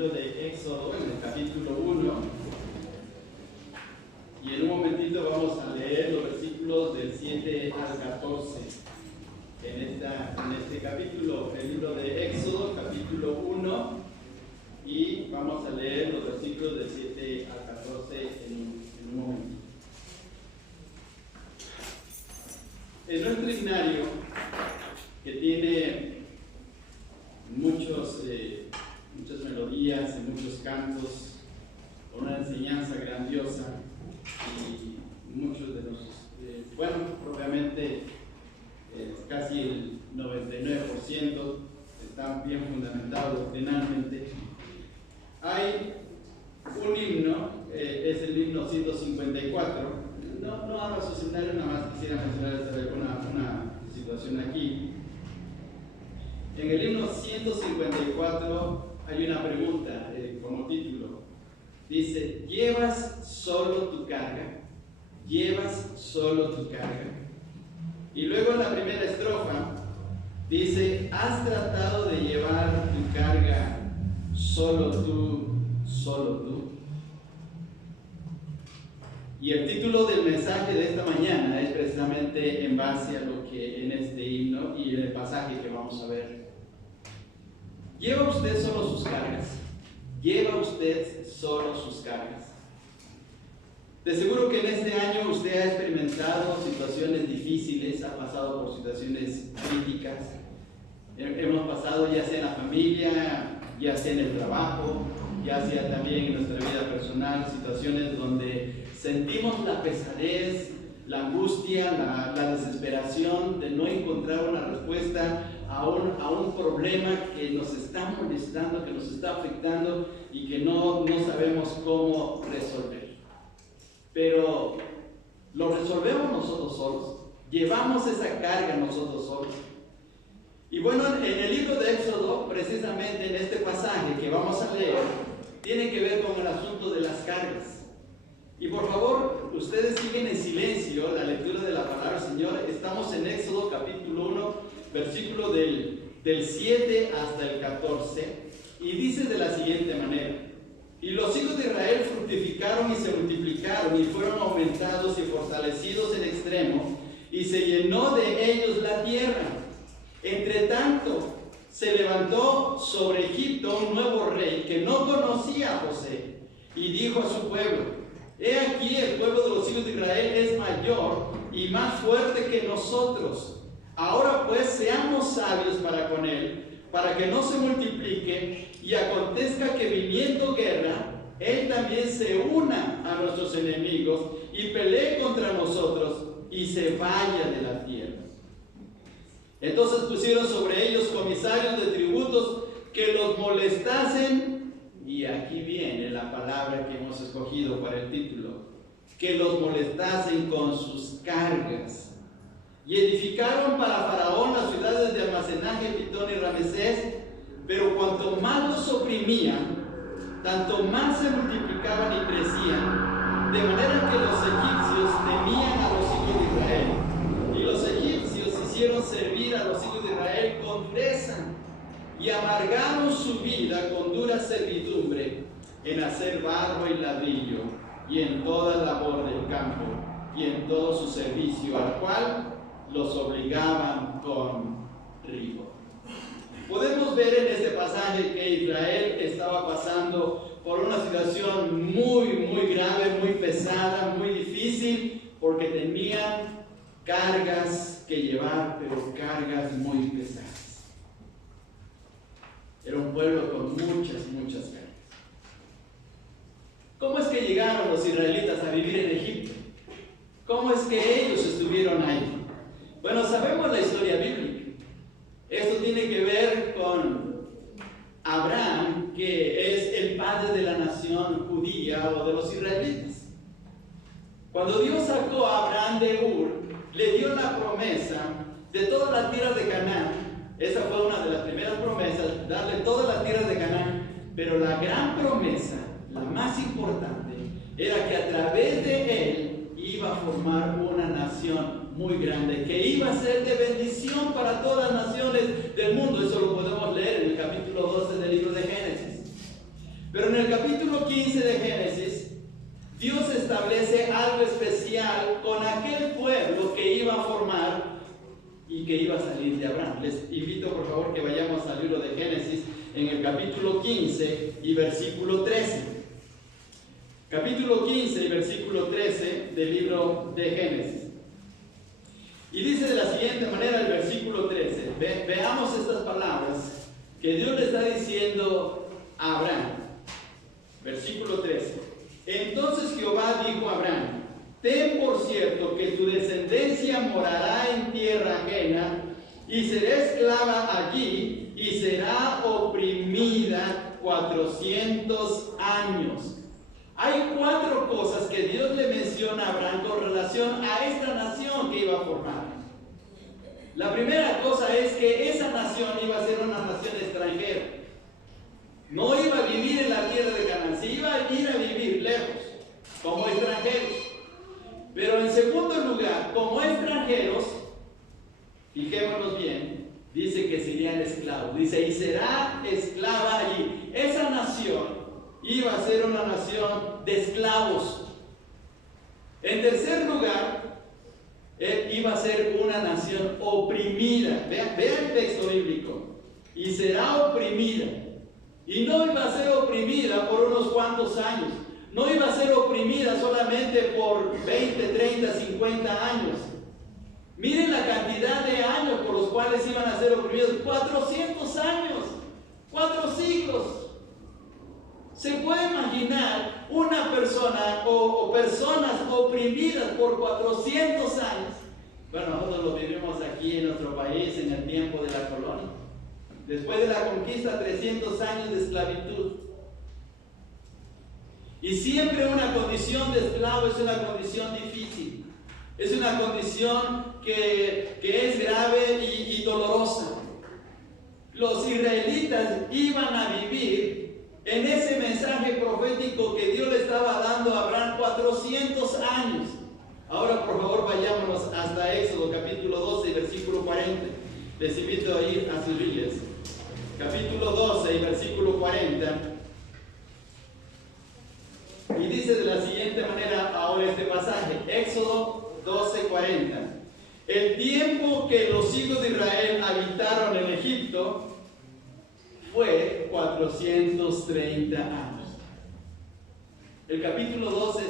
De Éxodo, en el capítulo 1, y en un momentito vamos a leer los versículos del 7 al 14 en este capítulo, el libro de Éxodo, capítulo 1, y vamos a leer los versículos del 7 al 14 en un momentito. En nuestro himnario, que tiene muchas melodías y muchos cantos, una enseñanza grandiosa, y muchos de los, propiamente casi el 99% están bien fundamentados doctrinalmente. Hay un himno, es el himno 154. No hablo su seminario, nada más quisiera mencionar una situación aquí. En el himno 154 hay una pregunta como título. Dice: ¿llevas solo tu carga? ¿Llevas solo tu carga? Y luego en la primera estrofa dice: ¿has tratado de llevar tu carga solo tú, solo tú? Y el título del mensaje de esta mañana es precisamente en base a lo que en este himno y en el pasaje que vamos a ver. ¿Lleva usted solo sus cargas? ¿Lleva usted solo sus cargas? De seguro que en este año usted ha experimentado situaciones difíciles, ha pasado por situaciones críticas. Hemos pasado ya sea en la familia, ya sea en el trabajo, ya sea también en nuestra vida personal, situaciones donde sentimos la pesadez, la angustia, la desesperación de no encontrar una respuesta a un problema que nos está molestando, que nos está afectando y que no sabemos cómo resolver. Pero ¿lo resolvemos nosotros solos? ¿Llevamos esa carga nosotros solos? Y bueno, en el libro de Éxodo, precisamente en este pasaje que vamos a leer, tiene que ver con el asunto de las cargas. Y por favor, ustedes siguen en silencio la lectura de la palabra del Señor. Estamos en Éxodo capítulo 1, versículo del 7 hasta el 14, y dice de la siguiente manera: y los hijos de Israel fructificaron y se multiplicaron y fueron aumentados y fortalecidos en extremo, y se llenó de ellos la tierra. Entre tanto, se levantó sobre Egipto un nuevo rey que no conocía a José, y dijo a su pueblo: he aquí, el pueblo de los hijos de Israel es mayor y más fuerte que nosotros. Ahora pues seamos sabios para con él, para que no se multiplique, y acontezca que viniendo guerra, él también se una a nuestros enemigos y pelee contra nosotros y se vaya de la tierra. Entonces pusieron sobre ellos comisarios de tributos que los molestasen, y aquí viene la palabra que hemos escogido para el título: que los molestasen con sus cargas. Y edificaron para Faraón las ciudades de almacenaje, Pitón y Ramesés, pero cuanto más los oprimían, tanto más se multiplicaban y crecían, de manera que los egipcios temían a los hijos de Israel. Y los egipcios hicieron servir a los hijos de Israel con dureza, y amargaron su vida con dura servidumbre en hacer barro y ladrillo, y en toda labor del campo, y en todo su servicio, al cual los obligaban con rigor. Podemos ver en este pasaje que Israel estaba pasando por una situación muy grave, muy pesada, muy difícil, porque tenían cargas que llevar, pero cargas muy pesadas. Era un pueblo con muchas cargas. ¿Cómo es que llegaron los israelitas a vivir en Egipto? ¿Cómo es que ellos estuvieron ahí? Bueno, sabemos la historia bíblica. Esto tiene que ver con Abraham, que es el padre de la nación judía o de los israelitas. Cuando Dios sacó a Abraham de Ur, le dio la promesa de toda la tierra de Canaán. Esa fue una de las primeras promesas, darle toda la tierra de Canaán. Pero la gran promesa, la más importante, era que a través de él iba a formar una nación muy grande, que iba a ser de bendición para todas las naciones del mundo. Eso lo podemos leer en el capítulo 12 del libro de Génesis. Pero en el capítulo 15 de Génesis, Dios establece algo especial con aquel pueblo que iba a formar y que iba a salir de Abraham. Les invito por favor que vayamos al libro de Génesis en el capítulo 15 y versículo 13. Capítulo 15 y versículo 13 del libro de Génesis. Y dice de la siguiente manera el versículo 13. Veamos estas palabras que Dios le está diciendo a Abraham. Versículo 13. Entonces Jehová dijo a Abraham: ten por cierto que tu descendencia morará en tierra ajena y será esclava allí y será oprimida 400 años. Hay 4 cosas que Dios le menciona a Abraham con relación a esta nación que iba a formar. La primera cosa es que esa nación iba a ser una nación extranjera. No iba a vivir en la tierra de Canaán, se iba a ir a vivir lejos, como extranjeros. Pero en segundo lugar, como extranjeros, fijémonos bien, dice que serían esclavos. Dice, y será esclava allí. Esa nación iba a ser una nación de esclavos. En tercer lugar, iba a ser una nación oprimida. Vean el texto bíblico. Y será oprimida. Y no iba a ser oprimida por unos cuantos años. No iba a ser oprimida solamente por 20, 30, 50 años. Miren la cantidad de años por los cuales iban a ser oprimidos. 400 años. 4 siglos. ¿Se puede imaginar una persona o personas oprimidas por 400 años? Bueno, nosotros lo vivimos aquí en nuestro país en el tiempo de la colonia. Después de la conquista, 300 años de esclavitud. Y siempre una condición de esclavo es una condición difícil. Es una condición que es grave y dolorosa. Los israelitas iban a vivir en ese mensaje profético que Dios le estaba dando a Abraham 400 años. Ahora por favor vayámonos hasta Éxodo capítulo 12 versículo 40. Les invito a ir a sus Biblias. Capítulo 12 y versículo 40. Y dice de la siguiente manera ahora este pasaje. Éxodo 12, 40. El tiempo que los hijos de Israel habitaron en Egipto fue 430 años. El capítulo 12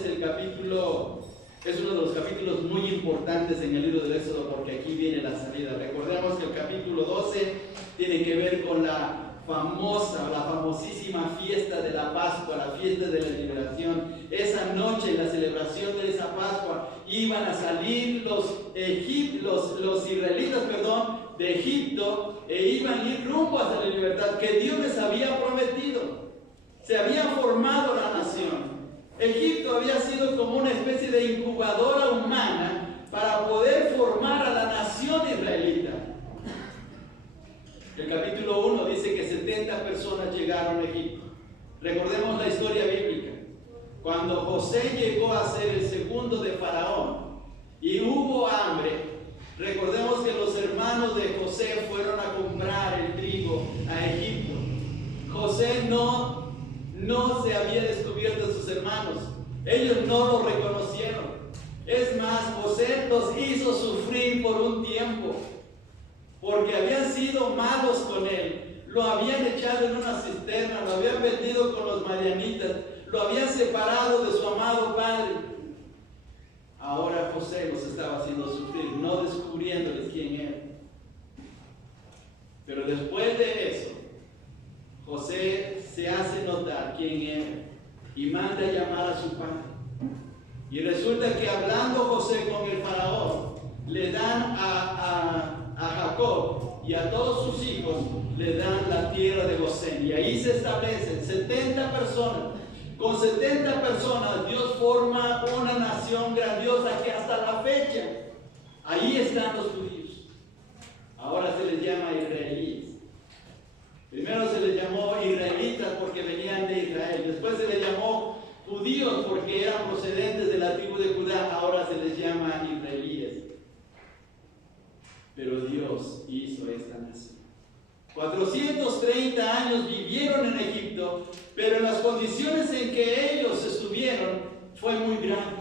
es uno de los capítulos muy importantes en el libro del Éxodo porque aquí viene la salida. Recordemos que el capítulo 12 tiene que ver con la famosísima fiesta de la Pascua, la fiesta de la liberación. Esa noche, en la celebración de esa Pascua, iban a salir los israelitas, de Egipto e iban a ir rumbo hacia la libertad que Dios les había prometido. Se había formado la nación. Egipto había sido como una especie de incubadora humana para poder formar a la nación israelita. El capítulo 1 dice que 70 personas llegaron a Egipto. Recordemos la historia bíblica. Cuando José llegó a ser el segundo de Faraón y hubo hambre, recordemos que los hermanos de José fueron a comprar el trigo a Egipto. José no se había descubierto de sus hermanos. Ellos no lo reconocieron. Es más, José los hizo sufrir por un tiempo, porque habían sido malos con él. Lo habían echado en una cisterna, lo habían vendido con los madianitas, lo habían separado de su amado padre. Ahora José los estaba haciendo sufrir, no descubriéndoles quién era. Pero después de eso, José se hace notar quién era y manda a llamar a su padre. Y resulta que hablando José con el faraón, le dan a Jacob y a todos sus hijos, le dan la tierra de Gosén. Y ahí se establecen 70 personas. Con 70 personas Dios forma una nación grandiosa que hasta la fecha, ahí están los judíos. Ahora se les llama israelíes. Primero se les llamó israelitas porque venían de Israel. Después se les llamó judíos porque eran procedentes de la tribu de Judá. Ahora se les llama israelíes. Pero Dios hizo esta nación. 430 años vivieron en Egipto, pero en las condiciones condiciones en que ellos estuvieron fue muy grande.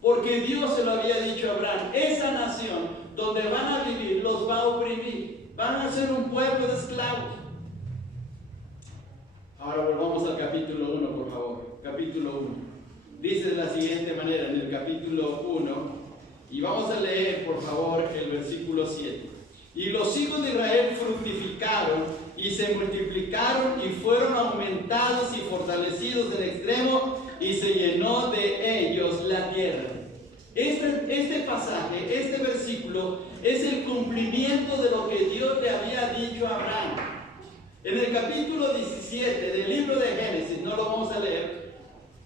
Porque Dios se lo había dicho a Abraham, esa nación donde van a vivir los va a oprimir, van a ser un pueblo de esclavos. Ahora volvamos al capítulo 1, por favor. Capítulo 1. Dice de la siguiente manera en el capítulo 1, y vamos a leer, por favor, el versículo 7. Y los hijos de Israel fructificaron y se multiplicaron y fueron aumentados y fortalecidos en extremo y se llenó de ellos la tierra. Este pasaje, este versículo, es el cumplimiento de lo que Dios le había dicho a Abraham. En el capítulo 17 del libro de Génesis, no lo vamos a leer,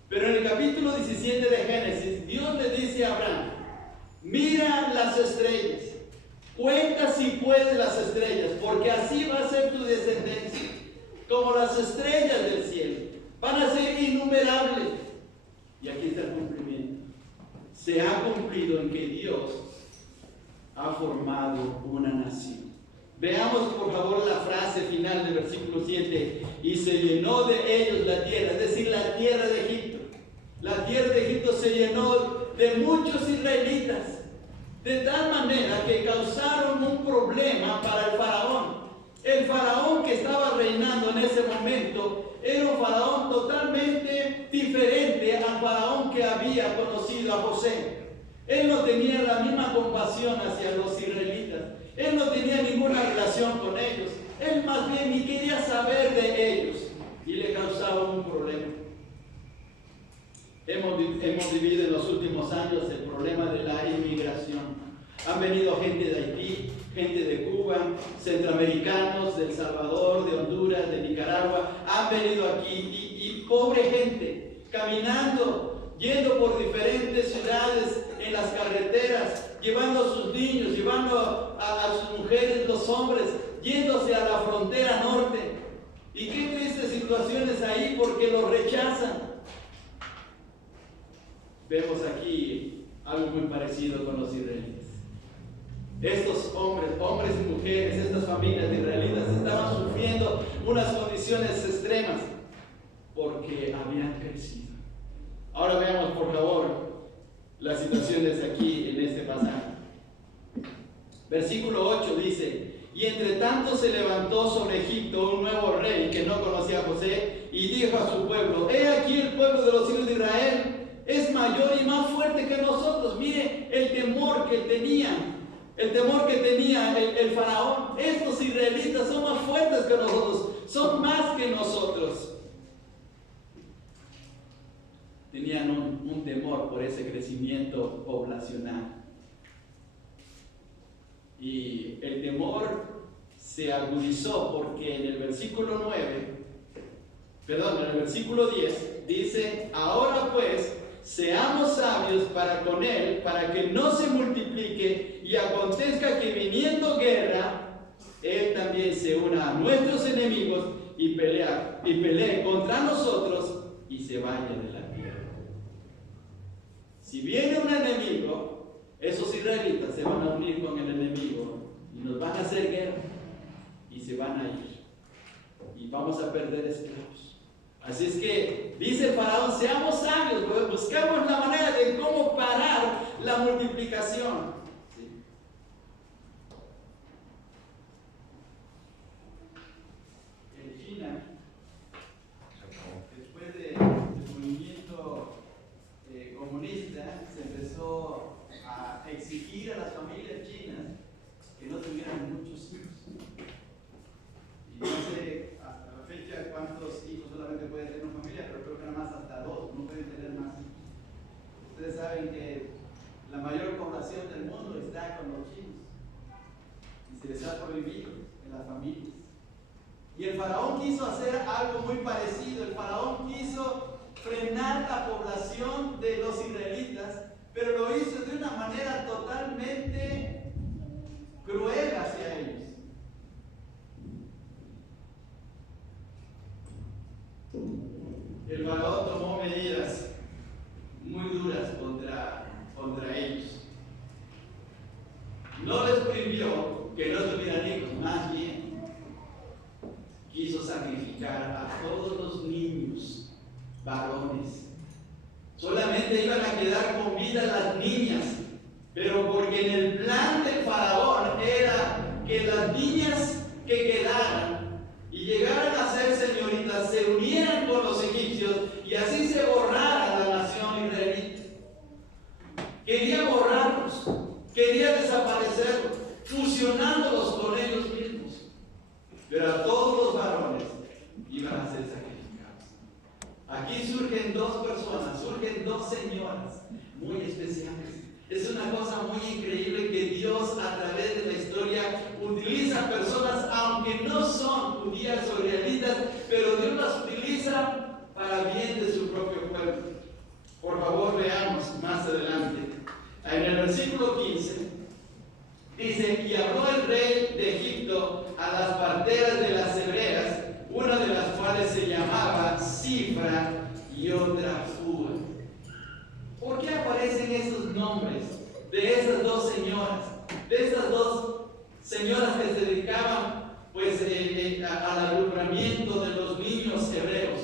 pero en el capítulo 17 de Génesis, Dios le dice a Abraham, mira las estrellas, cuenta si puedes las estrellas, porque así va a ser tu descendencia, como las estrellas del cielo, van a ser innumerables. Y aquí está el cumplimiento. Se ha cumplido en que Dios ha formado una nación. Veamos por favor la frase final del versículo 7. Y se llenó de ellos la tierra, es decir, la tierra de Egipto. La tierra de Egipto se llenó de muchos israelitas, de tal manera que causaron un problema para el faraón. El faraón que estaba reinando en ese momento era un faraón totalmente diferente al faraón que había conocido a José. Él no tenía la misma compasión hacia los israelitas. Él no tenía ninguna relación con ellos. Él más bien ni quería saber de ellos y le causaba un problema. Hemos vivido en los últimos años el problema de la inmigración. Han venido gente de Haití, gente de Cuba, centroamericanos, de El Salvador, de Honduras, de Nicaragua, han venido aquí y pobre gente, caminando, yendo por diferentes ciudades en las carreteras, llevando a sus niños, llevando a sus mujeres, los hombres, yéndose a la frontera norte. Y qué tristes situaciones ahí porque los rechazan. Vemos aquí algo muy parecido con los israelitas. Estos hombres y mujeres, estas familias de israelitas estaban sufriendo unas condiciones extremas porque habían crecido. Ahora veamos por favor las situaciones aquí en este pasaje. Versículo 8 dice: y entre tanto se levantó sobre Egipto un nuevo rey que no conocía a José y dijo a su pueblo: he aquí el pueblo de los hijos de Israel es mayor y más fuerte que nosotros. Mire el temor que tenían. El temor que tenía el faraón. Estos israelitas son más fuertes que nosotros, son más que nosotros. Tenían un temor por ese crecimiento poblacional. Y el temor se agudizó porque en el versículo 10 dice: ahora pues, seamos sabios para con él, para que no se multiplique y acontezca que viniendo guerra, él también se una a nuestros enemigos y pelee contra nosotros y se vaya de la tierra. Si viene un enemigo, esos israelitas se van a unir con el enemigo y nos van a hacer guerra y se van a ir y vamos a perder esclavos. Así es que dice el faraón: seamos sabios, buscamos la manera de cómo parar la multiplicación. ¿Sí? En China, después del movimiento comunista, se empezó a exigir a las familias chinas que no tuvieran muchos hijos. Y no sé hasta la fecha cuántos hijos solamente puede tener una familia, pero creo que nada más hasta 2, no pueden tener más. Ustedes saben que la mayor población del mundo está con los chinos y se les ha prohibido en las familias. Y el faraón quiso hacer algo muy parecido. El faraón quiso frenar la población de los israelitas, pero lo hizo de una manera totalmente cruel hacia ellos. El faraón tomó medidas muy duras contra ellos. No les prohibió que no tuvieran hijos, más bien quiso sacrificar a todos los niños varones. Solamente iban a quedar con vida las niñas, pero porque en el plan del faraón era que las niñas que quedaran y llegaran a ser señoritas se unieran con los egipcios y así se borrara la nación israelita. Quería borrarlos, quería desaparecerlos, fusionándolos con ellos mismos. Pero a todos los varones iban a ser sacrificados. Aquí surgen dos personas, surgen dos señoras muy especiales. Es una cosa muy increíble que Dios a través de la historia utiliza personas, aunque no son judías o israelitas, pero Dios las utiliza para bien de su propio pueblo. Por favor, veamos más adelante. En el versículo 15 dice: y habló el rey de Egipto a las parteras de las hebreas, una de las cuales se llamaba Cifra y otra Fua. ¿Por qué aparecen esos nombres de esas dos señoras? De esas dos señoras que se dedicaban pues al alumbramiento de los niños hebreos.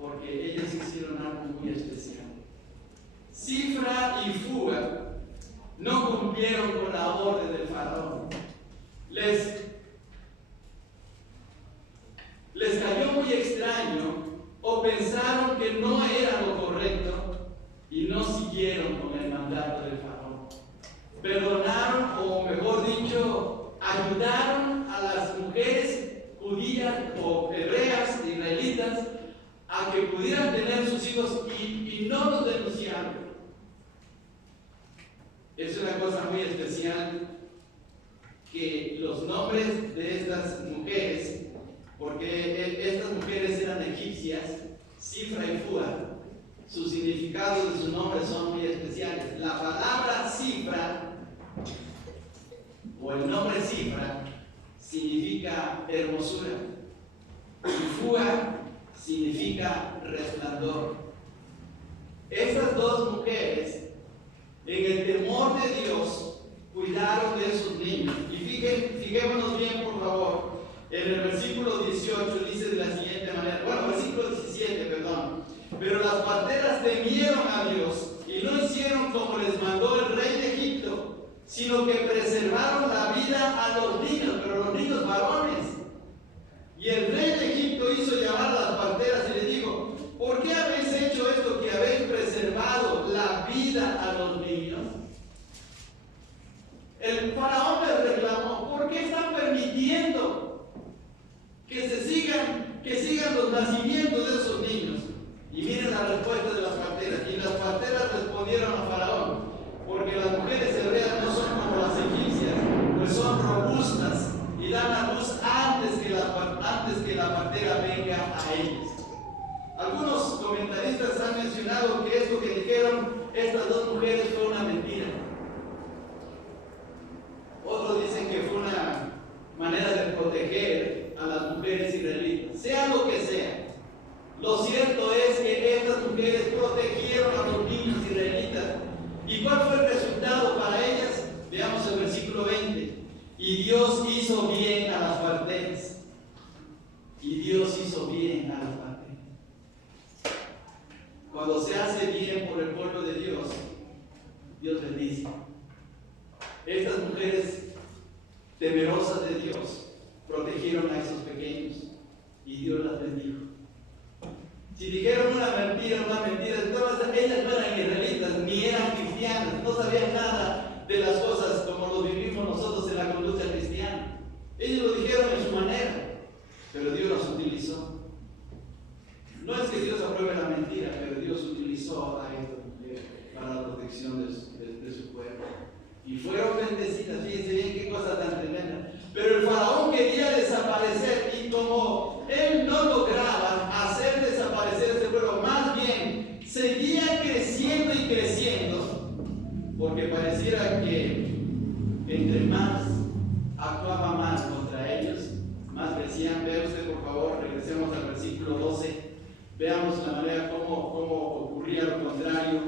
Porque ellas hicieron algo muy especial. Cifra y Fua no cumplieron con la orden del faraón. Les cayó muy extraño, o pensaron que no era lo correcto y no siguieron con el mandato del faraón. Perdonaron, o mejor dicho, ayudaron a las mujeres judías o hebreas, israelitas, a que pudieran tener sus hijos y no los denunciaron. Es una cosa muy especial que los nombres de estas mujeres, porque estas mujeres eran egipcias, Cifra y Fua, sus significados de sus nombres son muy especiales. La palabra Cifra, o el nombre Cifra, significa hermosura, y Fua significa resplandor. Estas dos mujeres, en el temor de Dios, cuidaron de esos niños. Y fijémonos bien, por favor, en el versículo 18 dice de la siguiente manera, versículo 17, perdón. Pero las parteras temieron a Dios y no hicieron como les mandó el rey de Egipto, sino que preservaron la vida a los niños, pero los niños varones. Y el rey de Egipto hizo llamar a las parteras y les dijo: ¿por qué habéis hecho esto, que habéis preservado la vida a los niños? El faraón les reclamó: ¿por qué están permitiendo que sigan los nacimientos de esos niños? Y miren la respuesta de las parteras. Y las parteras respondieron a faraón: porque las mujeres hebreas no son como las egipcias, pues son robustas y dan a luz antes que la partera venga a ellas. Algunos comentaristas han mencionado que esto que dijeron estas dos mujeres fue una mentira. Otros dicen que fue una manera de proteger a las mujeres israelitas. Sea lo que sea, lo cierto es que estas mujeres protegieron a los niños israelitas. ¿Y cuál fue el resultado para ellas? Veamos el versículo 20. Y Dios hizo bien a las parteras. Y Dios hizo bien a las parteras. Cuando se hace bien por el pueblo de Dios, Dios bendice. Estas mujeres temerosas de Dios protegieron a esos pequeños y Dios las bendijo. Si dijeron una mentira, entonces ellas no eran israelitas ni eran cristianas, no sabían nada de las cosas como lo vivimos nosotros en la conducta cristiana. Ellos lo dijeron en su manera, pero Dios las utilizó. No es que Dios apruebe la mentira, pero Dios utilizó a estas mujeres para la protección de su pueblo. Y fueron bendecidas. Fíjense bien qué cosa tan tremenda. Pero el faraón quería desaparecer, y como él no lograba hacer desaparecer ese pueblo, más bien seguía creciendo y creciendo, porque pareciera que entre más actuaba más contra ellos, más crecían. Vea usted, por favor, regresemos al versículo 12. Veamos la manera como ocurría lo contrario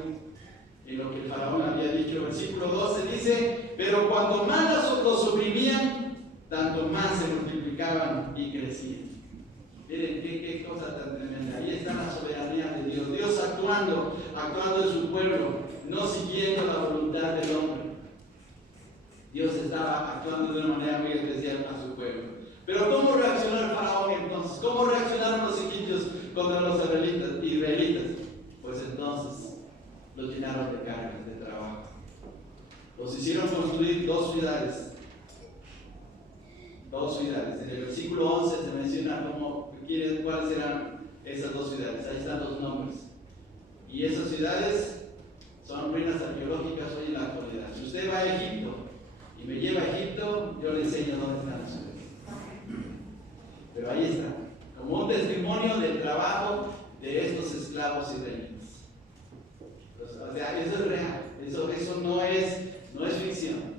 en lo que el faraón había dicho. Versículo 12 dice: pero cuanto más los oprimían, tanto más se multiplicaban y crecían. Miren qué cosa tan tremenda. Ahí está la soberanía actuando en su pueblo, no siguiendo la voluntad del hombre. Dios estaba actuando de una manera muy especial a su pueblo. Pero ¿cómo reaccionó el faraón entonces? ¿Cómo reaccionaron los egipcios contra los israelitas? Pues entonces los llenaron de cargas, de trabajo. Los hicieron construir dos ciudades. En el versículo 11 se menciona cuáles eran esas dos ciudades. Ahí están los nombres. Y esas ciudades son ruinas arqueológicas hoy en la actualidad. Si usted va a Egipto y me lleva a Egipto, yo le enseño dónde están las ciudades. Pero ahí está, como un testimonio del trabajo de estos esclavos israelitas. O sea, eso es real, eso no es ficción.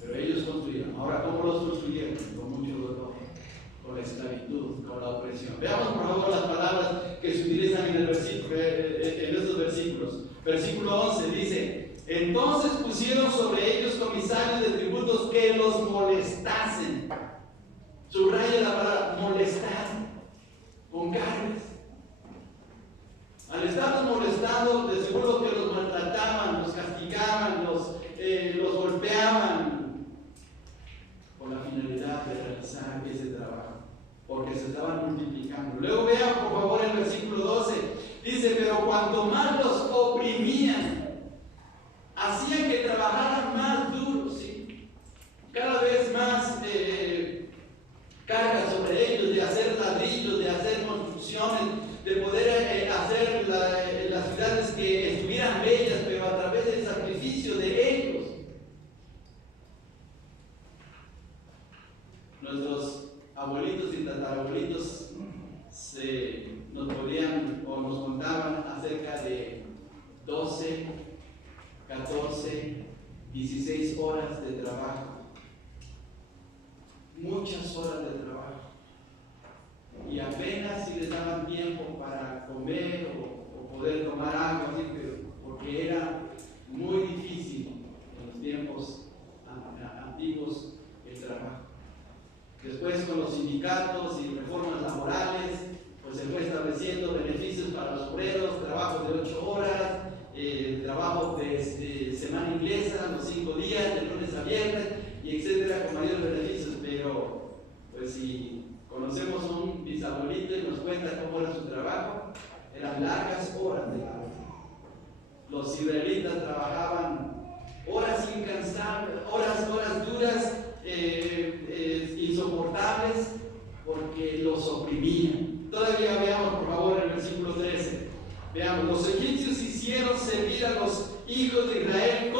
Pero ellos construyeron. Ahora, ¿cómo los construyeron? Con mucho dolor, con la esclavitud, con la opresión. Veamos por favor las palabras que se utilizan en estos versículos. Versículo 11 dice: entonces pusieron sobre ellos comisarios de tributos que los molestasen. Subraya la palabra molestar, con cargas. Al estarlos molestando, de seguro que los maltrataban, los castigaban, los golpeaban, con la finalidad de realizar ese trabajo, porque se estaban multiplicando. Luego vean por favor el versículo 12, dice: pero cuanto más los oprimían, hacían que trabajaran más duro, ¿sí? Cada vez más carga sobre ellos, de hacer ladrillos, de hacer construcciones, de poder hacer las ciudades que estuvieran bellas, pero a través del sacrificio de ellos. Nuestros abuelitos y tatarabuelitos nos contaban acerca de 12, 14, 16 horas de trabajo. Muchas horas de trabajo. Y apenas si les daban tiempo para comer o poder tomar algo, así porque era muy difícil en los tiempos antiguos el trabajo. Después, con los sindicatos y reformas laborales, pues se fue estableciendo beneficios para los obreros, trabajo de 8 horas, trabajo de semana inglesa, los 5 días, de lunes a viernes, y etcétera, con mayores beneficios. Pero, pues si conocemos a un bisabuelito y nos cuenta cómo era su trabajo, eran largas horas de trabajo. Los israelitas trabajaban horas incansables, horas duras, insoportables, porque los oprimían. Todavía veamos por favor el versículo 13. Veamos: los egipcios hicieron servir a los hijos de Israel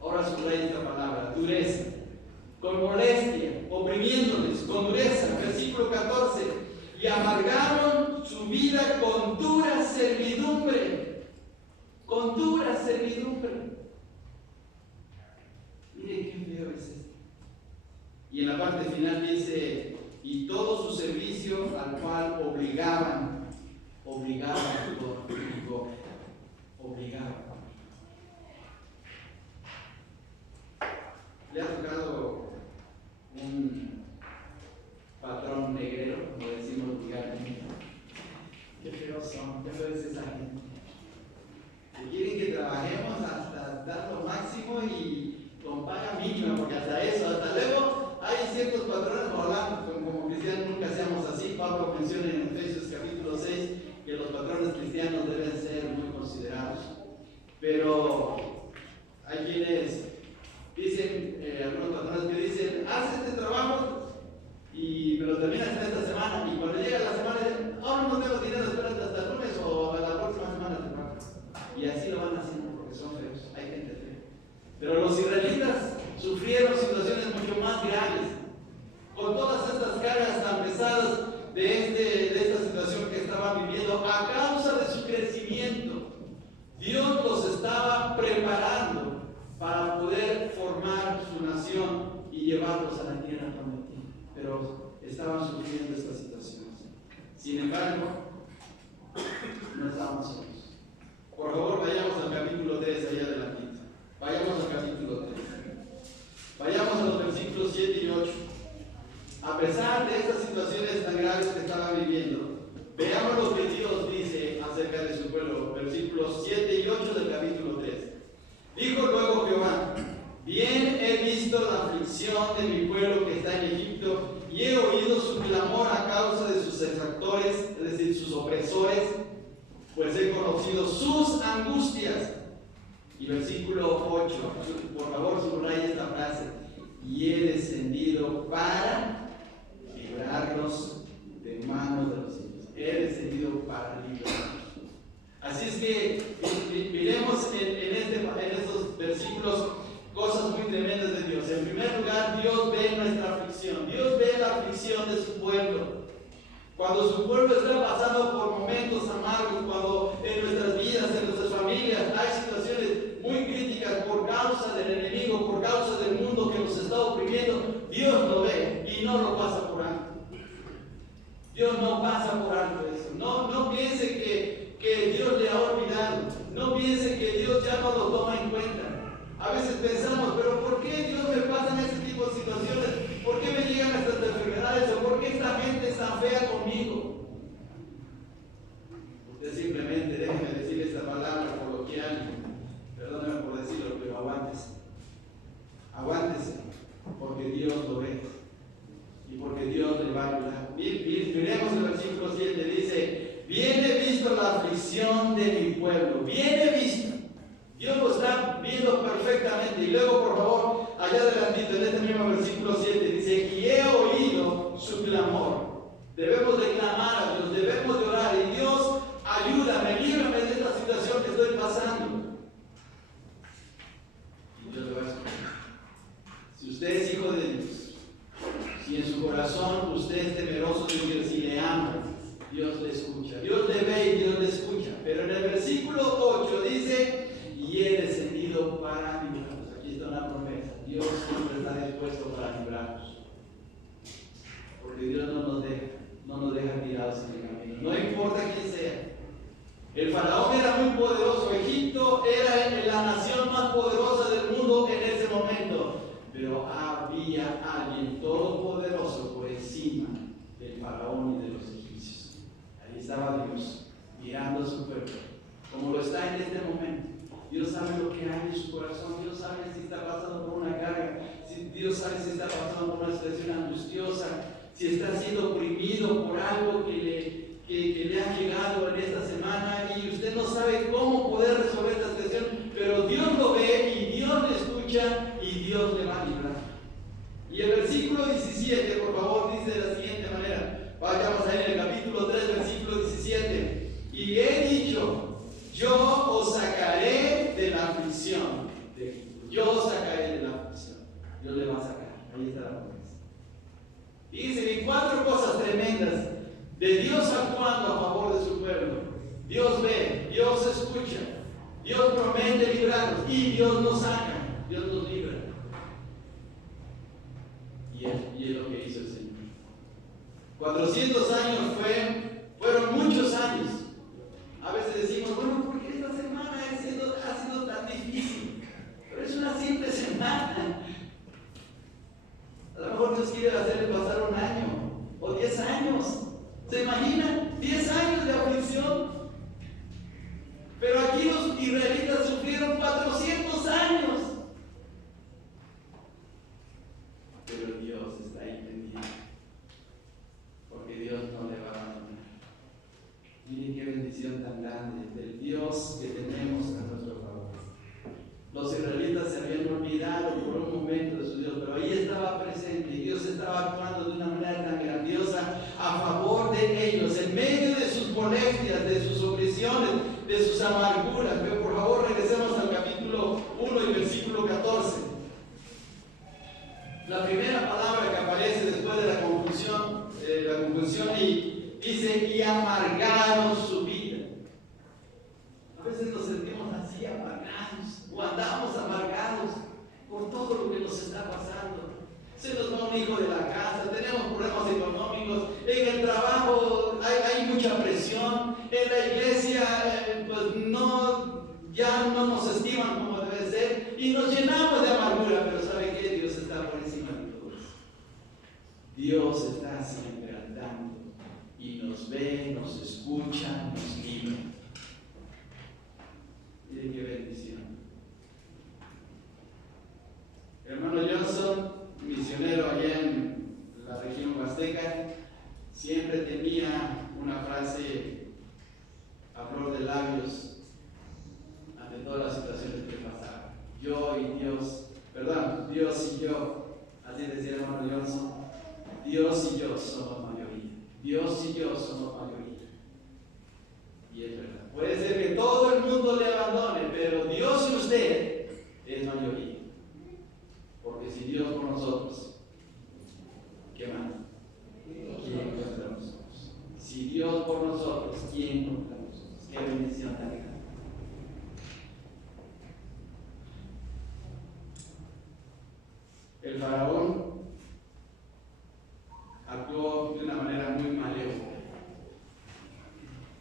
ahora subraya esta palabra, dureza, con molestia, oprimiéndoles con dureza. Versículo 14: y amargaron su vida con dura servidumbre. Con dura servidumbre. Mire qué feo es esto. Y en la parte final dice: y todo su servicio al cual obligaban por rigor. ¿Le ha tocado un patrón negrero, como decimos vulgarmente? Qué feos son, qué feo es esa gente. Que quieren que trabajemos hasta dar lo máximo y con paga mínima, porque hasta luego hay ciertos patrones, como cristianos nunca seamos así. Pablo menciona en Efesios capítulo 6 que los patrones cristianos deben ser muy considerados. Pero hay quienes dicen, algunos patrones que dicen: haz este trabajo y me lo terminas en esta semana, y cuando llega la semana dicen: ahora no tengo dinero, espérate hasta el lunes o la próxima semana te pago. Y así lo van haciendo porque son feos, hay gente fea. Pero los israelitas sufrieron situaciones mucho más graves, con todas estas cargas tan pesadas de esta situación que estaban viviendo a causa de su crecimiento. Dios los estaba preparando para poder formar su nación y llevarlos a la tierra prometida, pero estaban sufriendo estas situaciones. Sin embargo, no estaban solos. Por favor, vayamos al capítulo 3, allá adelantito. Vayamos al capítulo 3. Vayamos a los versículos 7 y 8. A pesar de estas situaciones tan graves que estaban viviendo, veamos lo que Dios dice acerca opresores, es decir, sus opresores, pues he conocido sus angustias. Y versículo 8, por favor subraya esta frase: y he descendido para librarlos de manos de los hijos. He descendido para librarlos. Así es que miremos en estos versículos cosas muy tremendas de Dios. En primer lugar, Dios ve nuestra aflicción. Dios ve la aflicción de su pueblo. Cuando su pueblo está pasando por momentos amargos, cuando en nuestras vidas, en nuestras familias, hay situaciones muy críticas por causa del enemigo, por causa del mundo que nos está oprimiendo, Dios lo ve y no lo pasa por alto. Dios no pasa por alto eso. No piense que Dios le ha olvidado. No piense que Dios ya no lo toma en cuenta. A veces pensamos, pero ¿por qué Dios me pasa en este tipo de situaciones? ¿Por qué me llegan estas enfermedades? ¿O por qué esta gente es tan fea conmigo? Usted simplemente, déjeme decirle esta palabra coloquial, perdóneme por decirlo, pero aguántese. Aguántese, porque Dios lo ve y porque Dios le va a ayudar. Miremos el versículo 7, dice: bien he visto la aflicción de mi pueblo, bien he visto. Dios lo está viendo perfectamente. Y luego, por favor, allá adelantito, en este mismo versículo 7, dice: y he oído su clamor. Debemos de clamar a Dios, debemos de orar. Y Dios, ayúdame, líbrame de esta situación que estoy pasando. Y Dios lo va a escuchar. Si usted es hijo de Dios, si en su corazón usted es temeroso de Dios y le ama, Dios le escucha. Dios le ve y Dios le escucha. Pero en el versículo 8 dice: y he descendido para librarlos. Aquí está una promesa. Dios siempre está dispuesto para librarnos. Porque Dios no nos deja tirados en el camino. No importa quién sea. El faraón era muy poderoso. Egipto era la nación más poderosa del mundo en ese momento. Pero había alguien todopoderoso por encima del faraón y de los egipcios. Ahí estaba Dios, mirando a su pueblo, como lo está en este momento. Dios sabe lo que hay en su corazón. Dios sabe si está pasando por una carga. Dios sabe si está pasando por una situación angustiosa. Si está siendo oprimido por algo que le ha llegado en esta semana y usted no sabe cómo poder resolver esta situación, pero Dios lo ve y Dios le escucha y Dios le va a librar. Y el versículo 17, por favor, dice de la siguiente manera. Vayamos ahí en el capítulo 3, versículo 17. Y he dicho: yo os sacaré de la aflicción. Yo os sacaré de la aflicción. Dios le va a sacar. Ahí está la promesa. Y dice 4 cosas tremendas de Dios actuando a favor de su pueblo. Dios ve, Dios escucha, Dios promete librarnos y Dios nos saca, Dios nos libra. Y es lo que hizo el Señor. 400 años fueron muchos años. A veces decimos, bueno, ¿por qué esta semana ha sido tan difícil? Pero es una simple semana. A lo mejor Dios quiere hacerle pasar 1 año o 10 años. ¿Se imaginan? 10 años de aflicción. Pero aquí los israelitas sufrieron 400 años. Pero Dios está ahí pendiente. Porque Dios no le va a abandonar. Miren qué bendición tan grande del Dios que tenemos a nuestro favor. Los israelitas se habían olvidado por un momento de su Dios, pero ahí estaba presente y Dios estaba actuando de una manera tan grandiosa a favor de ellos, en medio de sus molestias, de sus opresiones, de sus amarguras. Pero por favor regresemos al capítulo 1 y versículo 14. La primera palabra que aparece después de la conjunción y dice: y amargaron su vida. A veces nos sentimos así amargados o andamos amargados por todo lo que nos está pasando. Se nos va un hijo de la casa, tenemos problemas económicos, en el trabajo hay mucha presión, en la iglesia ya no nos estiman como debe ser y nos llenamos de amargura. Pero ¿sabe qué? Dios está por encima de todo eso. Dios está siempre al tanto y nos ve, nos escucha, nos libra. Miren qué bendición. Hermano Johnson, misionero allá en la región huasteca, siempre tenía una nosotros, ¿quién contra nosotros? Qué bendición tan grande. El faraón actuó de una manera muy malévola.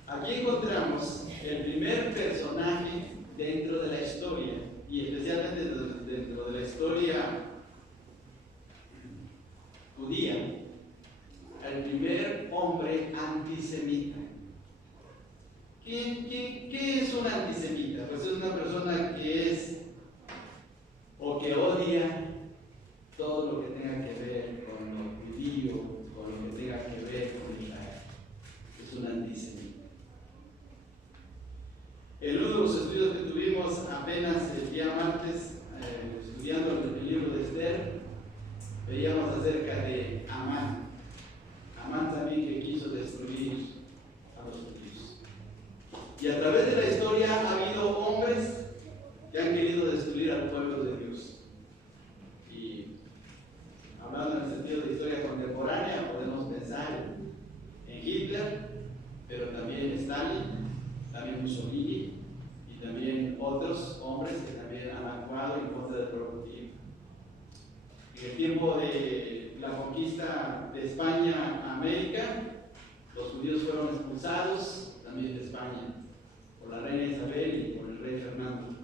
Aquí encontramos el primer personaje dentro de la historia, y especialmente dentro de la historia judía, el primer hombre antisemita. ¿Qué es un antisemita? Pues es una persona que es o que odia todo lo que tenga que ver con lo judío, con lo que tenga que ver con Israel. Es un antisemita. En uno de los estudios que tuvimos apenas el día martes, estudiando el libro de Esther, veíamos acerca de Amán. Amán también que quiso destruir a los judíos. Y a través de la historia ha habido hombres que han querido destruir al pueblo de Dios. Y hablando en el sentido de historia contemporánea, podemos pensar en Hitler, pero también Stalin, también Mussolini y también otros hombres que también han actuado en contra del pueblo judío. En el tiempo de la conquista de España a América, los judíos fueron expulsados también de España por la reina Isabel y por el rey Fernando.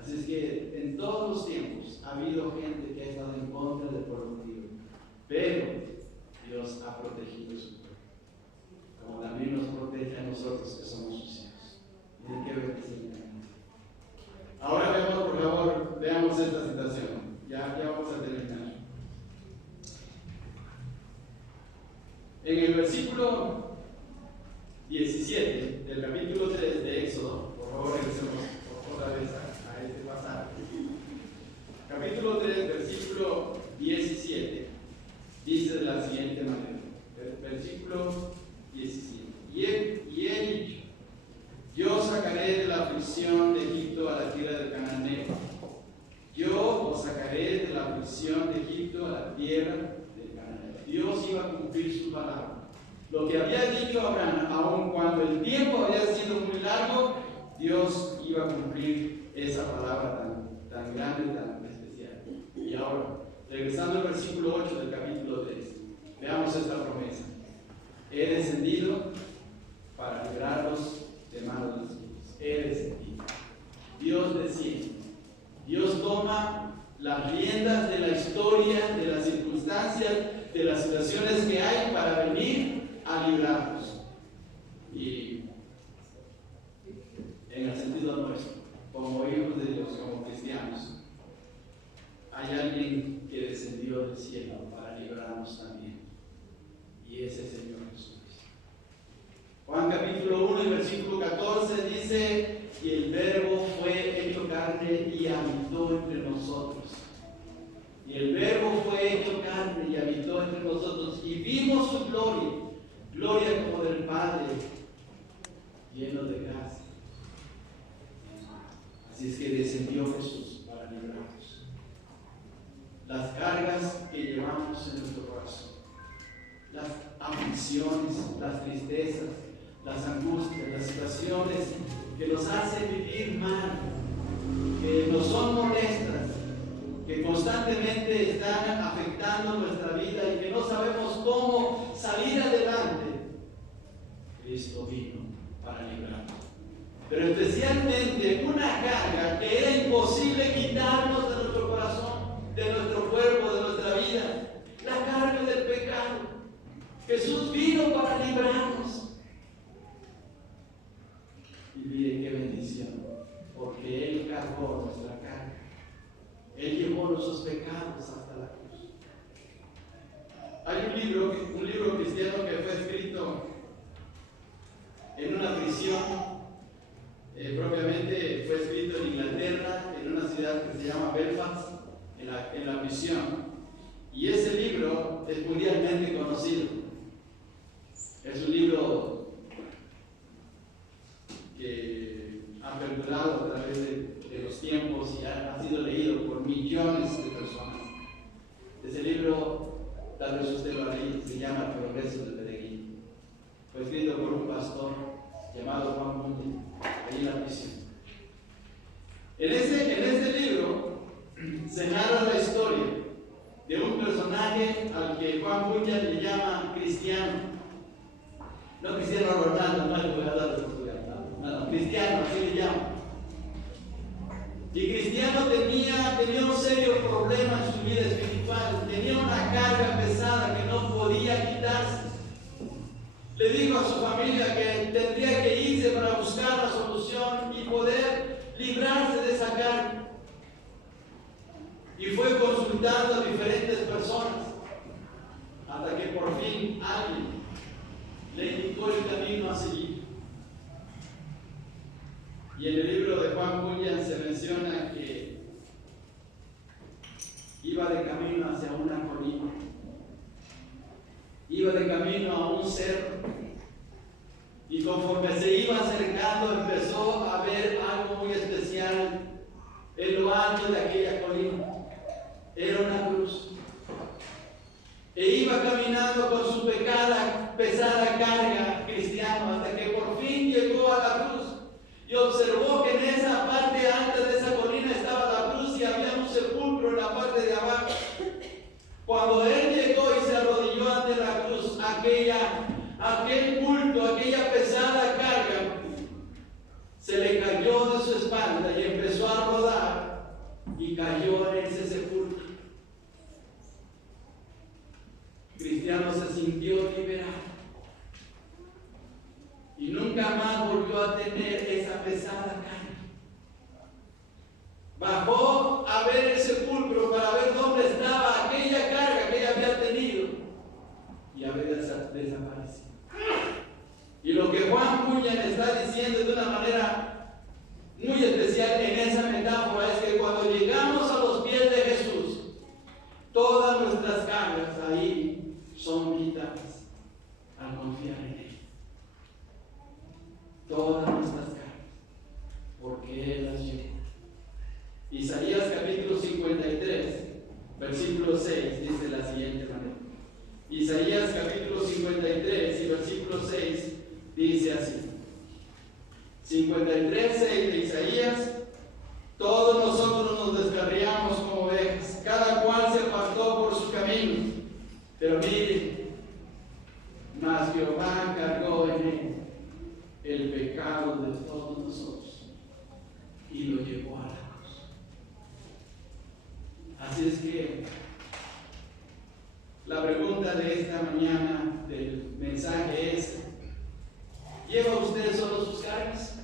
Así es que en todos los tiempos ha habido gente que ha estado en contra del pueblo judío, pero Dios ha protegido su pueblo, como también nos protege a nosotros que somos sus hijos. Miren qué bendición. Ahora veamos, por favor, veamos esta situación. Ya vamos a terminar. En el versículo 17 del capítulo 3 de Éxodo, por favor, regresemos otra vez a este pasaje. Capítulo 3, versículo 17, dice de la siguiente manera. Versículo 17. Y él dijo: yo sacaré de la aflicción de Egipto a la tierra del Cananeo. Yo os sacaré de la aflicción de Egipto a la tierra del Cananeo. Dios iba a cumplir su palabra. Lo que había dicho Abraham, aun cuando el tiempo había sido muy largo, Dios iba a cumplir esa palabra tan grande, tan especial. Y ahora, regresando al versículo 8 del capítulo 3, veamos esta promesa. He descendido para librarlos de manos de los hijos. He descendido. Dios desciende. Dios toma las riendas de la historia, de las circunstancias, de las situaciones que hay para venir a librarnos. Y en el sentido nuestro, como hijos de Dios, como cristianos, hay alguien que descendió del cielo para librarnos también. Y ese es el Señor Jesús. Juan capítulo 1 y versículo 14 dice: y el Verbo fue hecho carne y habitó entre nosotros. Y el Verbo fue hecho carne y habitó entre nosotros, y vimos su gloria, gloria como del Padre, lleno de gracia. Así es que descendió Jesús para librarnos. Las cargas que llevamos en nuestro corazón, las aflicciones, las tristezas, las angustias, las situaciones que nos hacen vivir mal, que nos son molestas, que constantemente están afectando nuestra vida y que no sabemos cómo salir adelante. Cristo vino para librarnos. Pero especialmente una carga que era imposible quitarnos de nuestro corazón, de nuestro cuerpo, de nuestra vida, la carga del pecado. Jesús vino para librarnos. Y miren qué bendición, porque Él cargó nuestra carga. Él llevó nuestros pecados hasta la cruz. Hay un libro cristiano que fue escrito en una prisión, propiamente fue escrito en Inglaterra, en una ciudad que se llama Belfast, en la prisión. Y ese libro es mundialmente conocido. Es un libro que ha perdurado a través de los tiempos y ha sido leído por millones de personas. Ese libro, tal vez usted lo ha leído, se llama El progreso del peregrino. Fue escrito por un pastor llamado Juan Bunyan, ahí en la prisión. En este libro se narra la historia de un personaje al que Juan Bunyan le llama Cristiano. No Cristiano Ronaldo, no el jugador de Portugal, no, Cristiano, así le llama. Y Cristiano tenía un serio problema en su vida espiritual, tenía una carga pesada que no podía quitarse. Le dijo a su familia que tendría que irse para buscar la solución y poder librarse de esa carga. Y fue consultando a diferentes personas hasta que por fin alguien le indicó el camino a seguir. Y en el libro de Juan Bunyan se menciona que iba de camino hacia una colina, iba de camino a un cerro, y conforme se iba acercando empezó a ver algo muy especial en lo alto de aquella colina. Era una cruz. E iba caminando con su pesada carga Cristiano hasta que por fin llegó a la cruz y observó que en esa parte alta de esa colina estaba la cruz y había un sepulcro en la parte de abajo. Cuando él llegó y se arrodilló ante la cruz, aquel bulto, aquella pesada carga se le cayó de su espalda y empezó a rodar y cayó en ese sepulcro. Cristiano se sintió liberado y nunca más volvió a tener esa pesada carga. Bajó a ver el sepulcro para ver dónde estaba aquella carga que ella había tenido y había desaparecido. Y lo que Juan Bunyan está diciendo de una manera muy especial en esa metáfora es que cuando llegamos a los pies de Jesús, todas nuestras cargas ahí son quitadas al confiar en Él. Todas nuestras cargas, porque Él las llevó. Isaías capítulo 53, versículo 6 dice de la siguiente manera. Isaías capítulo 53 y versículo 6 dice así. 53, 6 de Isaías: todos nosotros nos descarriamos como ovejas, cada cual se apartó por su camino. Pero mire, mas Jehová cargó en él el pecado de todos nosotros y lo llevó a la cruz. Así es que la pregunta de esta mañana del mensaje es: ¿lleva usted solo sus cargas?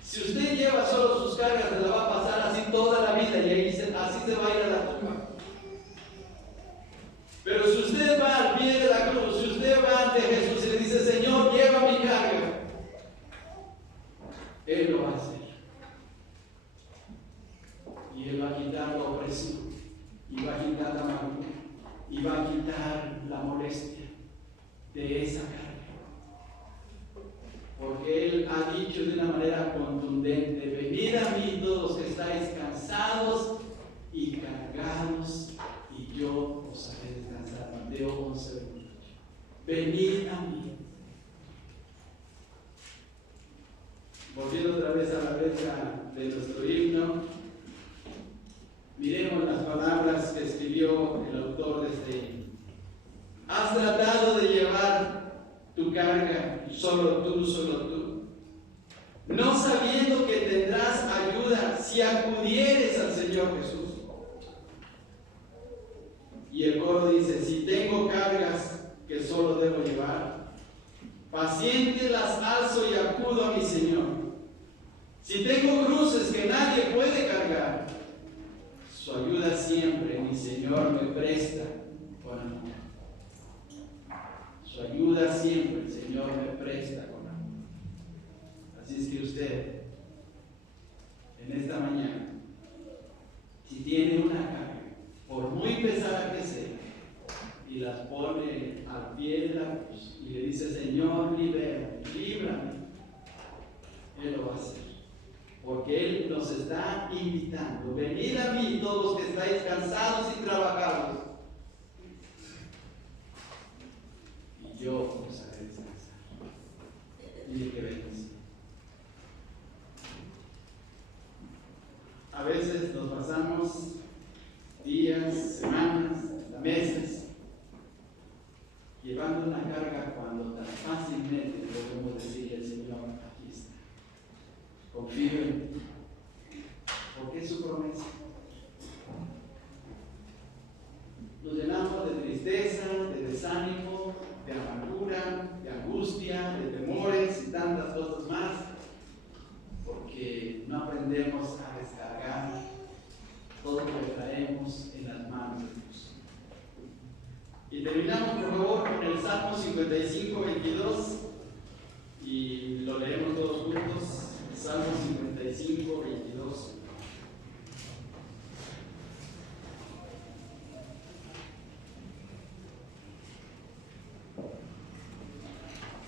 Si usted lleva solo sus cargas, se la va a pasar así toda la vida y así se va a ir a la tumba. Pero si usted va al pie de la cruz, si usted va ante Jesús y le dice: Señor, lleva mi carga, Él lo va a hacer. Y Él va a quitar la opresión, y va a quitar la amargura, y va a quitar la molestia de esa carga. Porque Él ha dicho de una manera contundente: venid a mí todos los que estáis cansados y cargados, y yo os haré descansar. Mateo 11:28. Venid a mí. Volviendo otra vez a la letra de nuestro himno, miremos las palabras que escribió el autor de este himno. Has tratado de llevar tu carga, solo tú, no sabiendo que tendrás ayuda si acudieres al Señor Jesús. Y el coro dice: si tengo cargas que solo debo llevar, paciente las alzo y acudo a mi Señor. Si tengo cruces que nadie puede cargar, su ayuda siempre mi Señor me presta con amor. Su ayuda siempre el Señor me presta con amor. Así es que usted, en esta mañana, si tiene una carga, por muy pesada que sea, y las pone al pie de la cruz y le dice: Señor, libérame, líbrame, Él lo va a hacer. Porque Él nos está invitando: venid a mí todos los que estáis cansados y trabajados, y yo os haré descansar. Dile que vengas. de temores y tantas cosas más, porque no aprendemos a descargar todo lo que traemos en las manos de Dios. Y terminamos, por favor, con el Salmo 55, 22, y lo leemos todos juntos. Salmo 55, 22.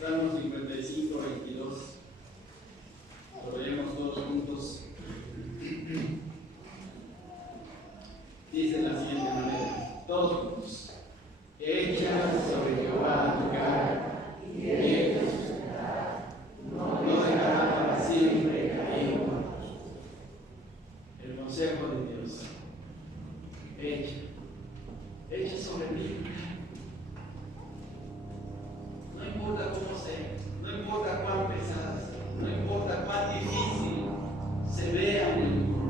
Salmo 55, 22. Lo leemos todos juntos. Dice de la siguiente manera, todos juntos. Echa sobre Jehová tu carga, y él te sustentará. No dejará para siempre caer. El consejo de Dios. Echa sobre mí. No importa cómo sea, no importa cuán pesada sea, no importa cuán difícil se vea en el mundo,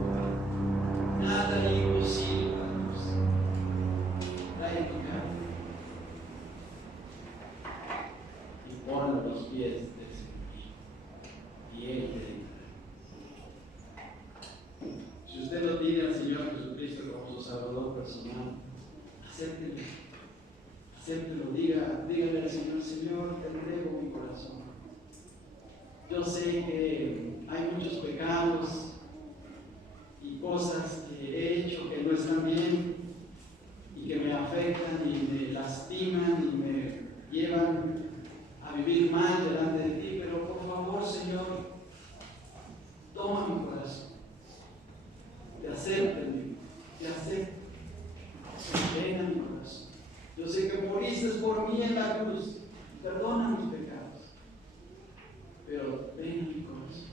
nada es imposible para Dios. Trae tu carga y ponla a los pies del Señor, y Él te dirá. Si usted no tiene al Señor Jesucristo como su Salvador personal, acéptelo. Acéptelo, dígale al Señor, Señor, te entrego mi corazón. Yo sé que hay muchos pecados y cosas que he hecho que no están bien y que me afectan y me lastiman y me llevan a vivir mal delante de ti, pero por favor, Señor, toma mi corazón. Te acepto, te acepto. Ven a mi corazón. Yo sé que moriste por mí en la cruz. Perdona mis pecados. Pero ven a mi corazón.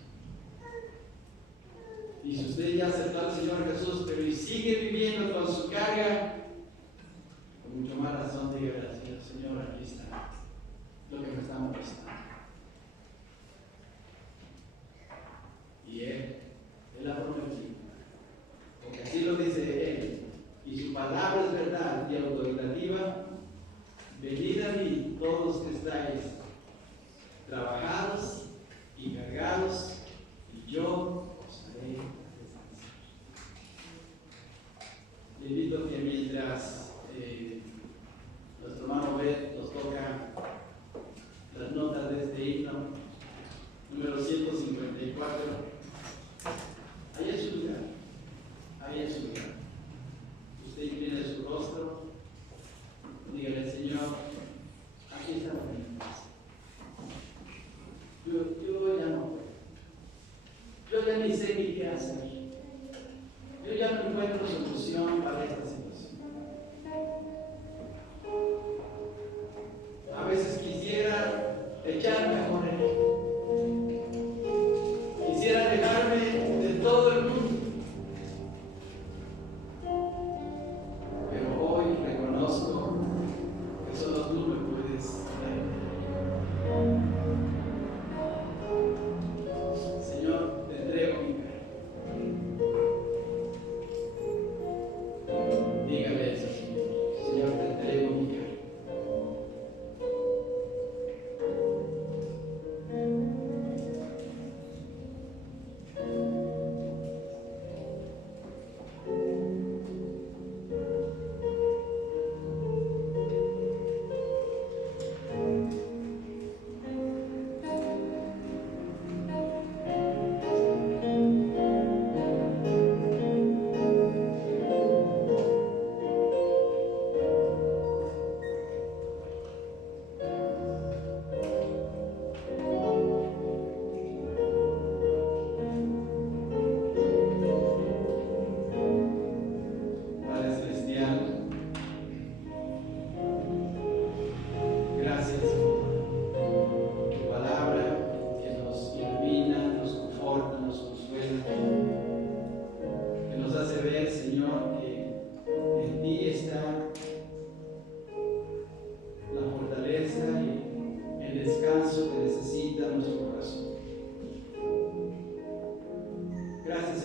Y si usted ya aceptó al Señor Jesús, pero y sigue viviendo con su carga, con mucho más razón dígale al Señor, Señor, aquí está lo que me está molestando. Y Él ha prometido, porque así lo dice Él, y su palabra es verdad y autoritativa. Venid a mí todos que estáis trabajados y cargados, y yo os haré descansar. Le invito que mientras nuestro hermano Bet nos toca las notas de este himno número 154, ahí es su lugar, ahí es su lugar. Usted inclina su rostro, dígale, Señor, aquí está mi casa. Yo ya no puedo. Yo ya ni sé ni qué hacer. Yo ya no encuentro solución para esta situación. A veces quisiera echarme a correr. Quisiera alejarme de todo el mundo. Pero hoy reconozco que solo tú me puedes dar. Señor, te entrego mi carga. Dígale eso, Señor. Señor, te entrego mi carga.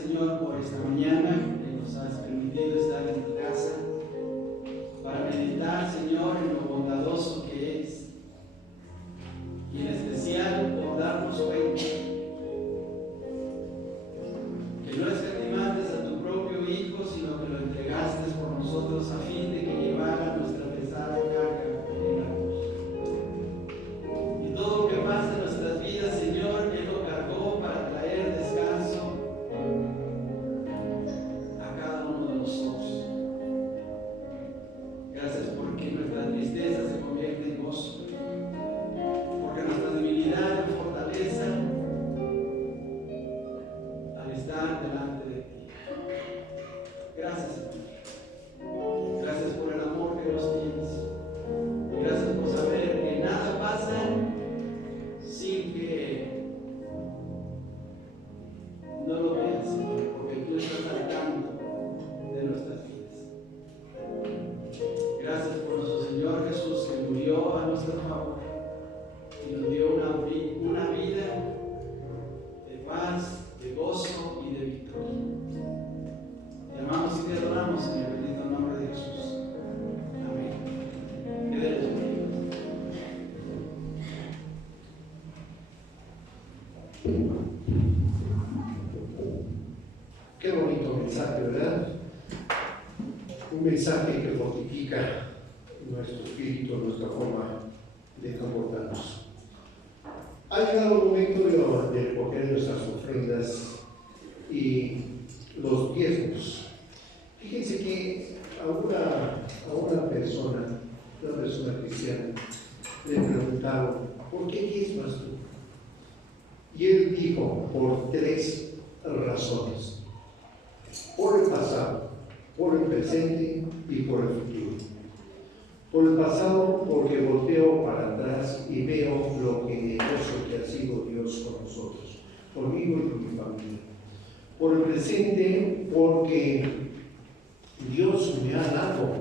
Señor, por esta mañana que nos has permitido estar en tu casa para meditar, Señor, en lo bondadoso que eres y en especial mensaje, ¿verdad? Un mensaje que fortifica nuestro espíritu, nuestra forma de comportarnos. Ha llegado el momento de recoger nuestras ofrendas y los diezmos. Fíjense que a una persona cristiana, le preguntaron, ¿por qué diezmas tú? Y él dijo, por 3 razones: por el pasado, por el presente y por el futuro. Por el pasado, porque volteo para atrás y veo lo generoso que ha sido Dios con nosotros, conmigo y con mi familia. Por el presente, porque Dios me ha dado